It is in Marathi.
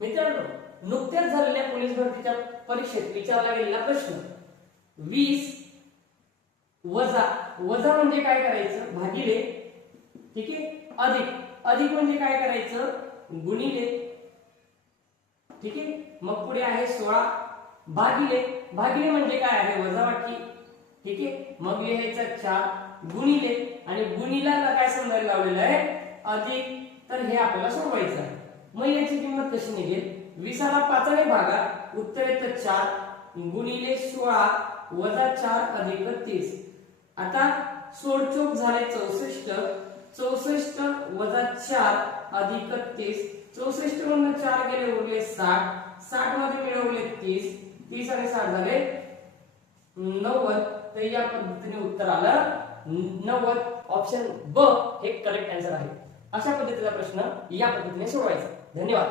मित्रांनो, नुकत्याच झालेल्या पोलीस भरतीच्या परीक्षेत विचारला गेलेला प्रश्न 20 वजा वजा म्हणजे काय करायचं भागिले, ठीक आहे, अधिक अधिक म्हणजे काय करायचं गुणिले, ठीक आहे, मग पुढे आहे 16 भागिले, भागिले म्हणजे काय आहे वजाबाकी, ठीक आहे, मग लिहायचं 4 गुणिले आणि गुणिलाला काय समजायला लावलेलं आहे अधिक, तर हे आपल्याला सोडवायचं आहे। मग याची किंमत कशी निघेल 20 ला 5 ने भागा, उत्तर येतं 4 गुणिले 16 वजा 4 अधिक 30। आता सोडचोक झाले 64, 64 वजा 4 अधिक 30, 64 मधून 4 गेले उरले 60, 60 मध्ये मिळवले 30, 30 आणि 60 झाले 90, तर या पद्धतीने उत्तर आलं 90। ऑप्शन ब हे करेक्ट आन्सर आहे। अशा पद्धतीचा प्रश्न या पद्धतीने सोडवायचा। धन्यवाद।